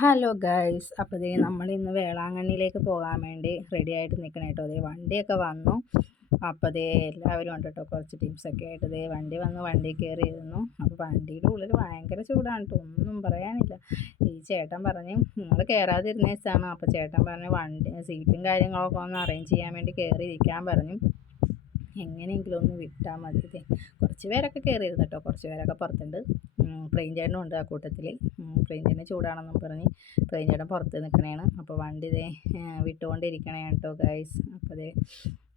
Hello guys, അപ്പോൾ ദേ നമ്മൾ ഇന്ന് വേളാങ്കണ്ണിയിലേക്ക് പോകാൻ വേണ്ടി റെഡി ആയിട്ട് നിൽക്കണം കേട്ടോ. അതേ വണ്ടിയൊക്കെ വന്നു. അപ്പോൾ ദേ എല്ലാവരും ഉണ്ട് കേട്ടോ, കുറച്ച് ടീംസൊക്കെ ആയിട്ട് ദേ വണ്ടി വന്ന് വണ്ടി കയറിയിരുന്നു. അപ്പോൾ വണ്ടിയുടെ ഉള്ളിൽ ഭയങ്കര ചൂടാണ് കേട്ടോ, ഒന്നും പറയാനില്ല. ഈ ചേട്ടൻ പറഞ്ഞ് നിങ്ങൾ കയറാതിരുന്ന വെച്ചാണ്. അപ്പോൾ ചേട്ടൻ പറഞ്ഞ് വണ്ടി സീറ്റും കാര്യങ്ങളൊക്കെ ഒന്ന് അറേഞ്ച് ചെയ്യാൻ വേണ്ടി കയറിയിരിക്കാൻ പറഞ്ഞു. എങ്ങനെയെങ്കിലും ഒന്ന് വിട്ടാൽ മതി. കുറച്ച് പേരൊക്കെ കയറിയിരുന്നു കേട്ടോ, കുറച്ച് പേരൊക്കെ പുറത്തുണ്ട്. പ്ലെയിൻ ചേട്ടനും ഉണ്ട് ആ കൂട്ടത്തിൽ. പ്ലെയിൻ ചേട്ടന് ചൂടാണെന്നും പറഞ്ഞ് പ്ലെയിൻ ചേട്ടൻ പുറത്ത് നിൽക്കണേണ്. അപ്പോൾ വണ്ടി വിട്ടുകൊണ്ടിരിക്കണേ കേട്ടോ ഗൈസ്. അപ്പോൾ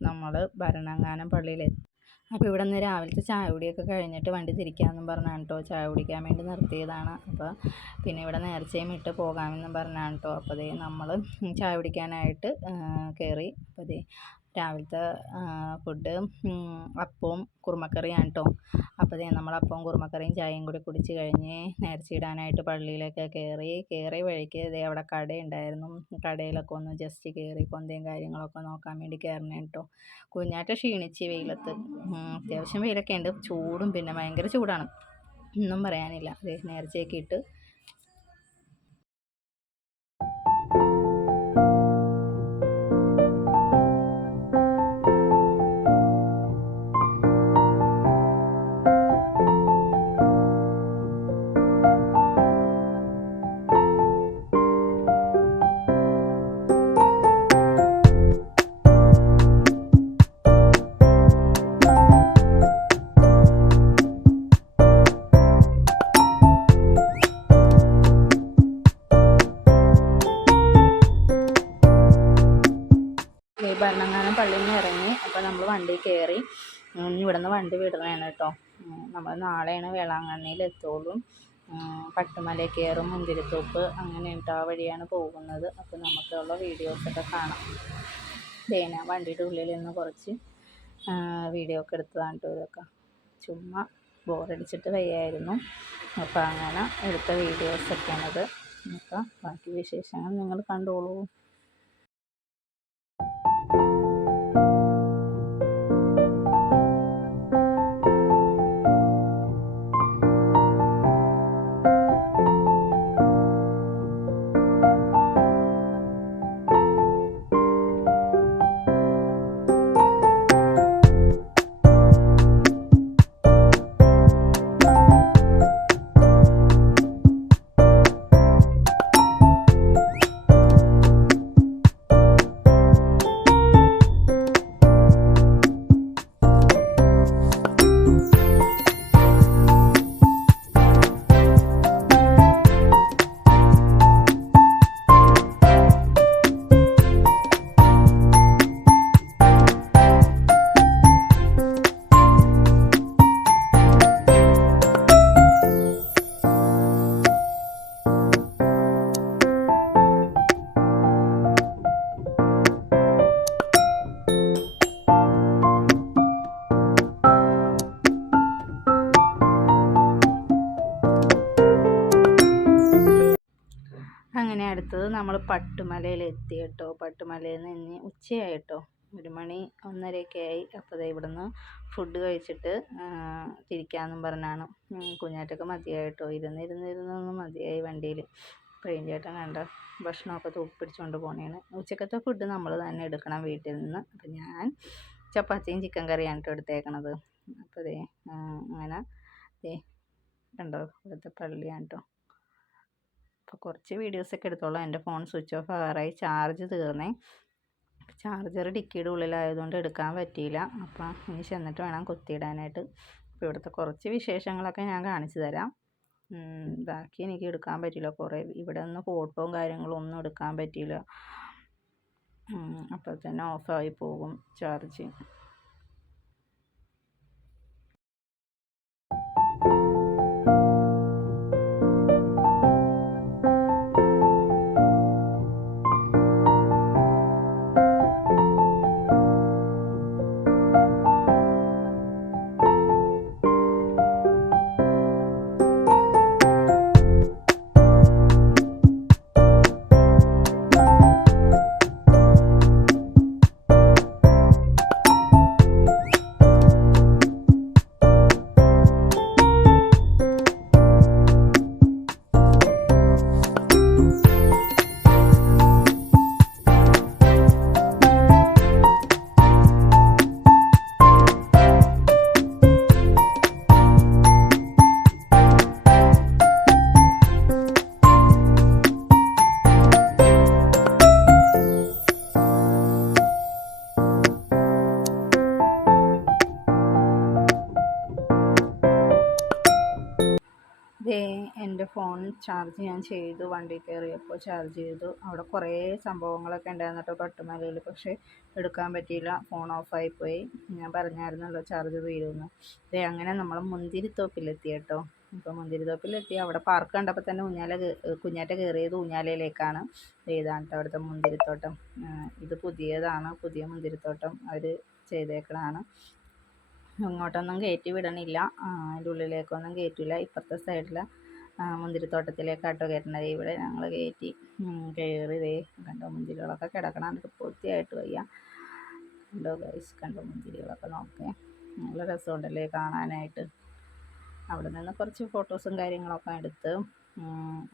നമ്മൾ ഭരണങ്ങാനം പള്ളിയിലെത്തി. അപ്പോൾ ഇവിടെ നിന്ന് രാവിലത്തെ ചായ കുടിയൊക്കെ കഴിഞ്ഞിട്ട് വണ്ടി തിരിക്കാമെന്നും പറഞ്ഞാണ് കേട്ടോ, ചായ കുടിക്കാൻ വേണ്ടി നിർത്തിയതാണ്. അപ്പോൾ പിന്നെ ഇവിടെ നേർച്ചയും ഇട്ട് പോകാമെന്നും പറഞ്ഞാണ് കേട്ടോ. അപ്പോൾ നമ്മൾ ചായ കുടിക്കാനായിട്ട് കയറി. അപ്പോൾ രാവിലത്തെ ഫുഡ് അപ്പവും കുറുമക്കറിയാണ് കേട്ടോ. അപ്പോൾ നമ്മൾ അപ്പവും കുറുമക്കറിയും ചായയും കൂടി കുടിച്ച് കഴിഞ്ഞ് നേർച്ചയിടാനായിട്ട് പള്ളിയിലൊക്കെ കയറി വഴിക്ക് അവിടെ കടയുണ്ടായിരുന്നു. കടയിലൊക്കെ ഒന്ന് ജസ്റ്റ് കയറി കൊന്തയും കാര്യങ്ങളൊക്കെ നോക്കാൻ വേണ്ടി കയറണേ കേട്ടോ. കുഞ്ഞാറ്റ ക്ഷീണിച്ച് വെയിലത്ത്. അത്യാവശ്യം വെയിലൊക്കെ ഉണ്ട്, ചൂടും പിന്നെ ഭയങ്കര ചൂടാണ്, ഒന്നും പറയാനില്ല. നേർച്ചയൊക്കെ ഇട്ട് ഭരണങ്ങാനം പള്ളിയിൽ നിന്ന് ഇറങ്ങി. അപ്പോൾ നമ്മൾ വണ്ടി കയറി. ഇവിടെ നിന്ന് വണ്ടി വിടണേണ് കേട്ടോ. നമ്മൾ നാളെയാണ് വേളാങ്കണ്ണിയിൽ എത്തുള്ളൂ. പട്ടുമല കയറും, മുന്തിരിത്തോപ്പ് അങ്ങനെ കേട്ടോ, ആ വഴിയാണ് പോകുന്നത്. അപ്പോൾ നമുക്കുള്ള വീഡിയോസൊക്കെ കാണാം. വണ്ടിയുടെ ഉള്ളിൽ നിന്ന് കുറച്ച് വീഡിയോ ഒക്കെ എടുത്തതാണ് കേട്ടോ. ഇതൊക്കെ ചുമ്മാ ബോറടിച്ചിട്ട് വയ്യായിരുന്നു. അപ്പോൾ അങ്ങനെ എടുത്ത വീഡിയോസൊക്കെയാണത്. അപ്പോൾ ബാക്കി വിശേഷങ്ങൾ നിങ്ങൾ കണ്ടോളൂ. അങ്ങനെ അടുത്തത് നമ്മൾ പട്ടുമലയിൽ എത്തി കേട്ടോ. പട്ടുമലയിൽ നിന്ന് ഉച്ചയായി കേട്ടോ, 1 മണി 1:30 ആയി. അപ്പോൾ ഇവിടുന്ന് ഫുഡ് കഴിച്ചിട്ട് തിരിക്കാമെന്നും പറഞ്ഞാണ്. കുഞ്ഞാറ്റൊക്കെ മതിയായി കേട്ടോ, ഇരുന്നിരുന്നൊന്നും മതിയായി വണ്ടിയിൽ. ട്രെയിൻ ചേട്ടൻ കണ്ട ഭക്ഷണമൊക്കെ തൂക്കിപ്പിടിച്ചുകൊണ്ട് പോണേണ്. ഉച്ചക്കത്തെ ഫുഡ് നമ്മൾ തന്നെ എടുക്കണം വീട്ടിൽ നിന്ന്. അപ്പം ഞാൻ ചപ്പാത്തിയും ചിക്കൻ കറിയാണ് കേട്ടോ എടുത്തേക്കണത്. അപ്പോൾ അങ്ങനെ കണ്ടോ, ഇവിടുത്തെ പള്ളിയാണ് കേട്ടോ. അപ്പോൾ കുറച്ച് വീഡിയോസൊക്കെ എടുത്തോളാം. എൻ്റെ ഫോൺ സ്വിച്ച് ഓഫ് ആകാറായി, ചാർജ് തീർന്നേ. ചാർജർ ഡിക്കിയുടെ ഉള്ളിലായതുകൊണ്ട് എടുക്കാൻ പറ്റിയില്ല. അപ്പം ഇനി ചെന്നിട്ട് വേണം കുത്തിയിടാനായിട്ട്. അപ്പോൾ ഇവിടുത്തെ കുറച്ച് വിശേഷങ്ങളൊക്കെ ഞാൻ കാണിച്ചു തരാം. ബാക്കി എനിക്ക് എടുക്കാൻ പറ്റില്ല. കുറേ ഇവിടെ നിന്ന് ഫോട്ടോയും കാര്യങ്ങളും ഒന്നും എടുക്കാൻ പറ്റിയില്ല. അപ്പോൾ തന്നെ ഓഫായി പോകും ചാർജ്. ചാർജ് ഞാൻ ചെയ്തു, വണ്ടി കയറിയപ്പോൾ ചാർജ് ചെയ്തു. അവിടെ കുറേ സംഭവങ്ങളൊക്കെ ഉണ്ടായിരുന്നു കേട്ടോ പട്ടുമലയിൽ, പക്ഷേ എടുക്കാൻ പറ്റിയില്ല, ഫോൺ ഓഫായിപ്പോയി. ഞാൻ പറഞ്ഞായിരുന്നല്ലോ ചാർജ് തീരുമെന്ന്. അങ്ങനെ നമ്മൾ മുന്തിരിത്തോപ്പിലെത്തി കേട്ടോ. അപ്പോൾ മുന്തിരിത്തോപ്പിലെത്തി. അവിടെ പാർക്ക് കണ്ടപ്പോൾ തന്നെ കുഞ്ഞാറ്റ കയറിയത് ഊഞ്ഞാലയിലേക്കാണ്. ഇതാണ് കേട്ടോ അവിടുത്തെ മുന്തിരിത്തോട്ടം. ഇത് പുതിയതാണ്, പുതിയ മുന്തിരിത്തോട്ടം അവർ ചെയ്തേക്കണതാണ്. ഇങ്ങോട്ടൊന്നും കയറ്റി വിടണില്ല, അതിൻ്റെ ഉള്ളിലേക്കൊന്നും കയറ്റില്ല. ഇപ്പുറത്തെ സൈഡിൽ മുന്തിരിത്തോട്ടത്തിലേക്കാട്ടോ കയറ്റണത്. ഇവിടെ ഞങ്ങൾ കയറ്റി കയറി. കണ്ടോ മുന്തിരികളൊക്കെ കിടക്കണം, എനിക്ക് പൂർത്തിയായിട്ട് വയ്യ. കണ്ടോ ഗൈസ്, കണ്ടോ മുന്തിരികളൊക്കെ നോക്കേ, നല്ല രസമുണ്ടല്ലേ കാണാനായിട്ട്. അവിടെ നിന്ന് കുറച്ച് ഫോട്ടോസും കാര്യങ്ങളൊക്കെ എടുത്ത്.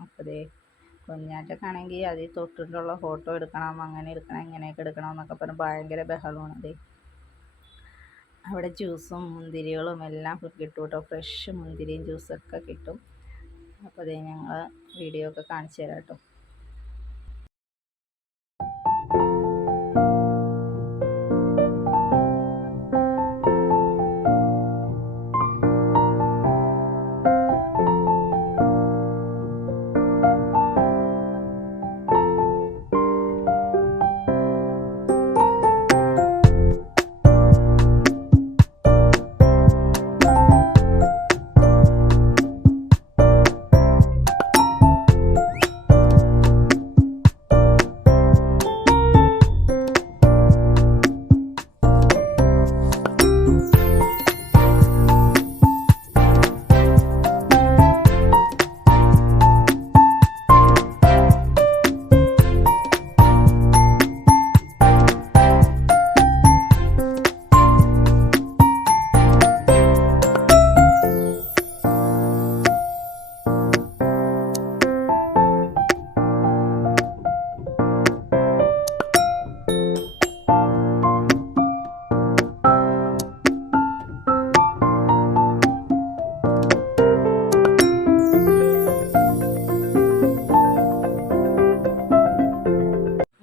അപ്പോൾ കുഞ്ഞാറ്റക്കാണെങ്കിൽ അതിൽ തൊട്ടിട്ടുള്ള ഫോട്ടോ എടുക്കണം, അങ്ങനെ എടുക്കണം, ഇങ്ങനെയൊക്കെ എടുക്കണം എന്നൊക്കെ പറഞ്ഞ് ഭയങ്കര ബഹളമാണ്. അവിടെ ജ്യൂസും മുന്തിരികളും എല്ലാം കിട്ടും കേട്ടോ, ഫ്രഷ് മുന്തിരിയും ജ്യൂസൊക്കെ കിട്ടും. അപ്പോൾ ഞങ്ങൾ വീഡിയോ ഒക്കെ കാണിച്ചു തരാം കേട്ടോ.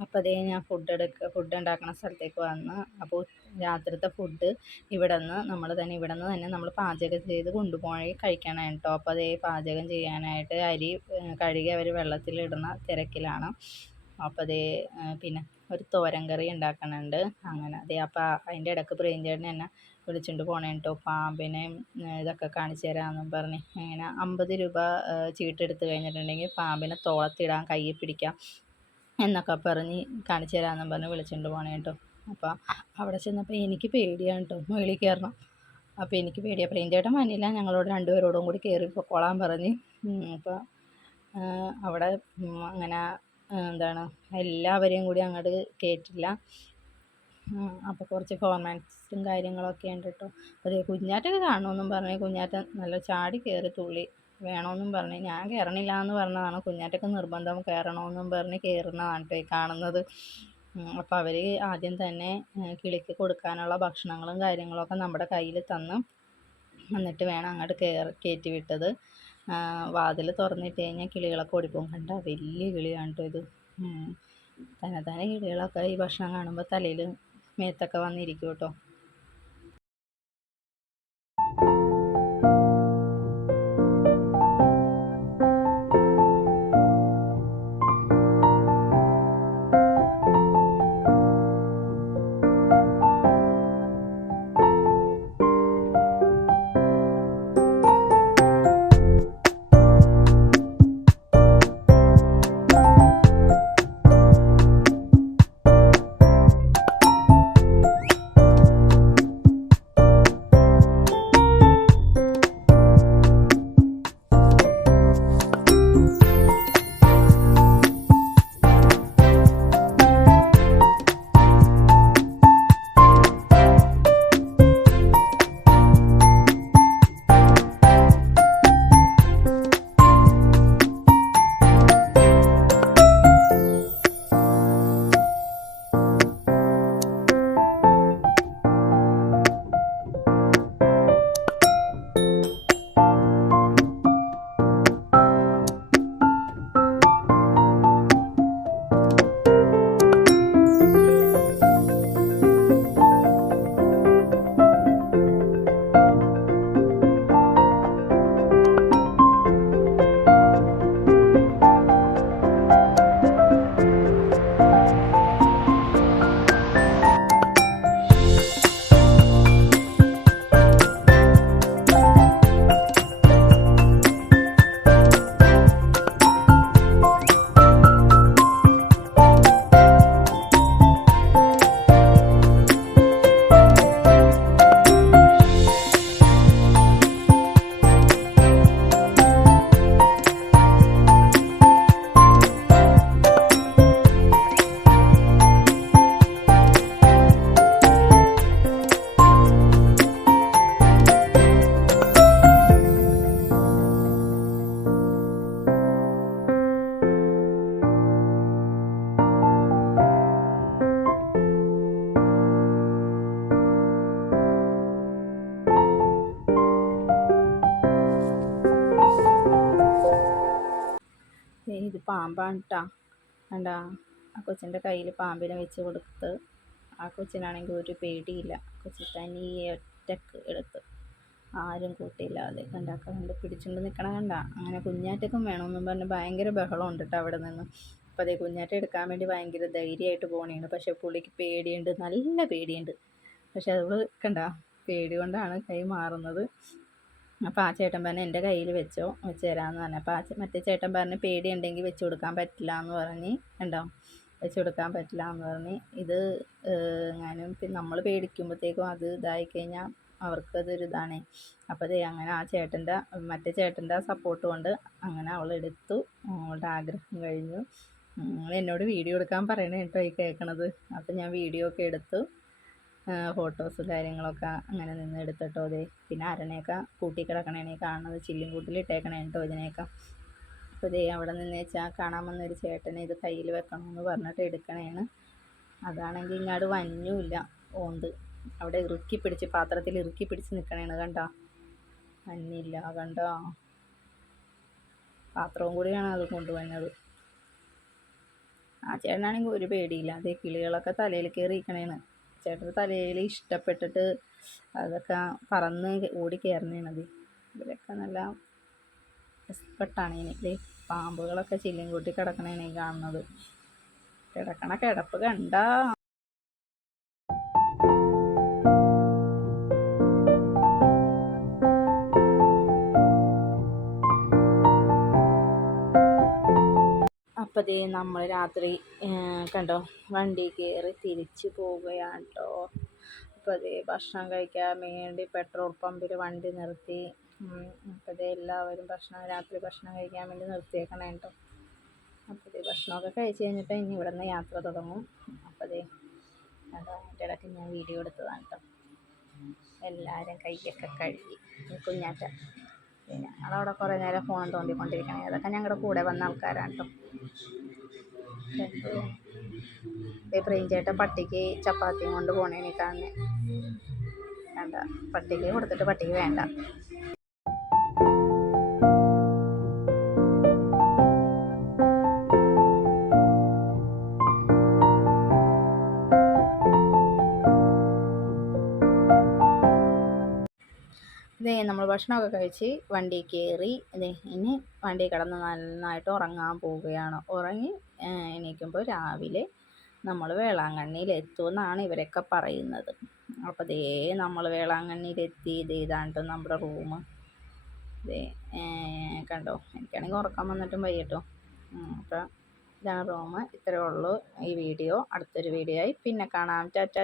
അപ്പോൾ ഞാൻ ഫുഡ് ഉണ്ടാക്കുന്ന സ്ഥലത്തേക്ക് വന്ന്. അപ്പോൾ രാത്രിത്തെ ഫുഡ് ഇവിടെ നിന്ന് നമ്മൾ പാചകം ചെയ്ത് കൊണ്ടുപോയി കഴിക്കണം കേട്ടോ. അപ്പോൾ പാചകം ചെയ്യാനായിട്ട് അരി കഴുകി അവർ വെള്ളത്തിലിടുന്ന തിരക്കിലാണ്. അപ്പോൾ പിന്നെ ഒരു തോരൻ കറി ഉണ്ടാക്കുന്നുണ്ട്. അങ്ങനെ അപ്പോൾ അതിൻ്റെ ഇടയ്ക്ക് പ്രിയഞ്ചേട്ടൻ എന്നെ വിളിച്ചുകൊണ്ട് പോകണം കേട്ടോ. പാമ്പിനെ ഇതൊക്കെ കാണിച്ചു തരാമെന്നും പറഞ്ഞ് ഇങ്ങനെ 50 രൂപ ചീട്ടെടുത്ത് കഴിഞ്ഞിട്ടുണ്ടെങ്കിൽ പാമ്പിനെ തോളത്തിടാൻ, കയ്യിൽ പിടിക്കാം എന്നൊക്കെ പറഞ്ഞ് കാണിച്ചു തരാമെന്നും പറഞ്ഞ് വിളിച്ചുകൊണ്ട് പോകണം കേട്ടോ. അപ്പോൾ അവിടെ ചെന്നപ്പോൾ എനിക്ക് പേടിയാണ് കേട്ടോ, മുകളിൽ കയറണം. അപ്പോൾ എനിക്ക് പേടിയാണ്. പ്രിയഞ്ചേട്ടൻ വന്നില്ല, ഞങ്ങളോട് രണ്ടുപേരോടും കൂടി കയറി പൊക്കോളാൻ പറഞ്ഞ്. അപ്പോൾ അവിടെ അങ്ങനെ എല്ലാവരെയും കൂടി അങ്ങോട്ട് കയറ്റില്ല. അപ്പോൾ കുറച്ച് ഫോർമാലിറ്റീസും കാര്യങ്ങളൊക്കെ ഉണ്ട് കേട്ടോ. അപ്പോൾ കുഞ്ഞാറ്റൊക്കെ കാണണമെന്നും പറഞ്ഞ് കുഞ്ഞാറ്റ നല്ല ചാടി കയറി തുള്ളി വേണമെന്നും പറഞ്ഞ്. ഞാൻ കയറണില്ല എന്ന് പറഞ്ഞതാണ്, കുഞ്ഞാറ്റൊക്കെ നിർബന്ധം കയറണമെന്നും പറഞ്ഞ് കയറുന്നതാണ് കേട്ടോ കാണുന്നത്. അപ്പോൾ അവർ ആദ്യം തന്നെ കിളിക്ക് കൊടുക്കാനുള്ള ഭക്ഷണങ്ങളും കാര്യങ്ങളൊക്കെ നമ്മുടെ കയ്യിൽ തന്ന് എന്നിട്ട് വേണം അങ്ങോട്ട് കയറ്റി വിട്ടത്. വാതിൽ തുറന്നിട്ട് കഴിഞ്ഞാൽ കിളികളൊക്കെ ഓടിപ്പോകും. കണ്ട വലിയ കിളിയാണ് കേട്ടോ ഇത്. തന്നെ കിളികളൊക്കെ ഈ ഭക്ഷണം കാണുമ്പോൾ തലയിൽ മേത്തൊക്കെ വന്നിരിക്കും കേട്ടോ. പാമ്പാണ് കേട്ടോ. കണ്ടോ, ആ കൊച്ചിൻ്റെ കയ്യിൽ പാമ്പിനെ വെച്ച് കൊടുത്ത് ആ കൊച്ചിനാണെങ്കിൽ ഒരു പേടിയില്ല. കൊച്ചി തനിയെ ഒറ്റക്ക് എടുത്ത്, ആരും കൂട്ടിയില്ലാതെ കണ്ട് പിടിച്ചുകൊണ്ട് നിൽക്കണം കണ്ട. അങ്ങനെ കുഞ്ഞാറ്റക്കും വേണമെന്നും പറഞ്ഞ് ഭയങ്കര ബഹളമുണ്ട് കേട്ടോ അവിടെ നിന്ന്. അപ്പോൾ അതേ കുഞ്ഞാറ്റ എടുക്കാൻ വേണ്ടി ഭയങ്കര ധൈര്യമായിട്ട് പോണേണ്. പക്ഷേ പുള്ളിക്ക് പേടിയുണ്ട്, നല്ല പേടിയുണ്ട്. പക്ഷെ അത് കണ്ട, പേടി കൊണ്ടാണ് കൈ മാറുന്നത്. അപ്പോൾ ആ ചേട്ടൻ പറഞ്ഞ് എൻ്റെ കയ്യിൽ വെച്ച് തരാമെന്ന് പറഞ്ഞു. അപ്പോൾ മറ്റേ ചേട്ടൻ പറഞ്ഞ് പേടിയുണ്ടെങ്കിൽ വെച്ച് കൊടുക്കാൻ പറ്റില്ല എന്ന് പറഞ്ഞ്, കണ്ടോ, വെച്ച് കൊടുക്കാൻ പറ്റില്ല എന്ന് പറഞ്ഞ്. ഇത് എങ്ങാനും നമ്മൾ പേടിക്കുമ്പോഴത്തേക്കും അത് ഇതായിക്കഴിഞ്ഞാൽ അവർക്കതൊരു ഇതാണേ. അപ്പോൾ അതേ അങ്ങനെ ആ മറ്റേ ചേട്ടൻ്റെ സപ്പോർട്ട് കൊണ്ട് അങ്ങനെ അവളെടുത്തു. അവളുടെ ആഗ്രഹം കഴിഞ്ഞു. എന്നോട് വീഡിയോ എടുക്കാൻ പറയണേ കേട്ടോ ഈ കേൾക്കണത്. അപ്പോൾ ഞാൻ വീഡിയോ ഒക്കെ എടുത്തു, ഫോട്ടോസും കാര്യങ്ങളൊക്കെ അങ്ങനെ നിന്ന് എടുത്തിട്ടോ. അതെ പിന്നെ അരണയൊക്കെ കൂട്ടിക്കിടക്കണേനെ കാണുന്നത്, ചില്ലും കൂട്ടിലിട്ടേക്കണേ കേട്ടോ ഇതിനെയൊക്കെ. അപ്പോൾ ഇതേ അവിടെ നിന്ന് വെച്ചാൽ കാണാൻ വന്നൊരു ചേട്ടനെ ഇത് കയ്യിൽ വെക്കണമെന്ന് പറഞ്ഞിട്ട് എടുക്കണേണ്. അതാണെങ്കിൽ ഇങ്ങോട്ട് വന്നുമില്ല, ഓന്ത് അവിടെ ഇറുക്കി പിടിച്ച്, പാത്രത്തിൽ ഇറുക്കി പിടിച്ച് നിൽക്കണേണ്. കണ്ടോ, വന്നില്ല കണ്ടോ. പാത്രവും കൂടിയാണ് അത് കൊണ്ടുവന്നത്. ആ ചേട്ടനാണെങ്കിൽ ഒരു പേടിയില്ല. അതേ കിളികളൊക്കെ തലയിൽ കയറി ഇരിക്കണേണ്. ചേട്ടൻ്റെ തലയിൽ ഇഷ്ടപ്പെട്ടിട്ട് അതൊക്കെ പറന്ന് ഓടി കയറണേണത്. ഇവരൊക്കെ നല്ല എക്സ്പെർട്ടാണ് ഇതിന്. പാമ്പുകളൊക്കെ ചില്ലും കൂട്ടി കിടക്കണേനെ കാണുന്നത്. കിടക്കണ കിടപ്പ് കണ്ടാ. അപ്പോൾ ദേ നമ്മൾ രാത്രി കണ്ടോ വണ്ടി കയറി തിരിച്ച് പോവുകയാണ് കേട്ടോ. അപ്പോൾ അതേ ഭക്ഷണം കഴിക്കാൻ വേണ്ടി പെട്രോൾ പമ്പിൽ വണ്ടി നിർത്തി. അപ്പോൾ അതേ എല്ലാവരും രാത്രി ഭക്ഷണം കഴിക്കാൻ വേണ്ടി നിർത്തിയേക്കണേ കേട്ടോ. അപ്പോൾ അതേ ഭക്ഷണമൊക്കെ കഴിച്ച് കഴിഞ്ഞിട്ട് ഇനി ഇവിടെ നിന്ന് യാത്ര തുടങ്ങും. അപ്പോൾ അതേ കണ്ടോ, അതിൻ്റെ ഇടയ്ക്ക് ഞാൻ വീഡിയോ എടുത്തതാണ് കേട്ടോ. എല്ലാവരും കൈയൊക്കെ കഴുകി. കുഞ്ഞാറ്റ ഞങ്ങളവിടെ കുറേ നേരം ഫോൺ തോണ്ടിക്കൊണ്ടിരിക്കണേ. അതൊക്കെ ഞങ്ങളുടെ കൂടെ വന്ന ആൾക്കാരാണ് കേട്ടോ. പ്രേംചേട്ടൻ പട്ടിക്ക് ചപ്പാത്തിയും കൊണ്ട് പോണേനെ കാണുന്നേ. വേണ്ട, പട്ടിക്ക് കൊടുത്തിട്ട് പട്ടിക്ക് വേണ്ട. ഇതേ നമ്മൾ ഭക്ഷണമൊക്കെ കഴിച്ച് വണ്ടി കയറി. ഇതേ ഇനി വണ്ടി കിടന്ന് നന്നായിട്ട് ഉറങ്ങാൻ പോവുകയാണ്. ഉറങ്ങി എണീക്കുമ്പോൾ രാവിലെ നമ്മൾ വേളാങ്കണ്ണിയിലെത്തുമെന്നാണ് ഇവരൊക്കെ പറയുന്നത്. അപ്പോൾ ദേ നമ്മൾ വേളാങ്കണ്ണിയിലെത്തി. ഇതാണ്ട് നമ്മുടെ റൂം. ഇതേ കണ്ടോ, എനിക്കാണെങ്കിൽ ഉറക്കം വന്നിട്ടും വയ്യട്ടോ. അപ്പോൾ ഇതാണ് റൂം. ഇത്രയേ ഉള്ളൂ ഈ വീഡിയോ. അടുത്തൊരു വീഡിയോ ആയി പിന്നെ കാണാം. ടാറ്റാ.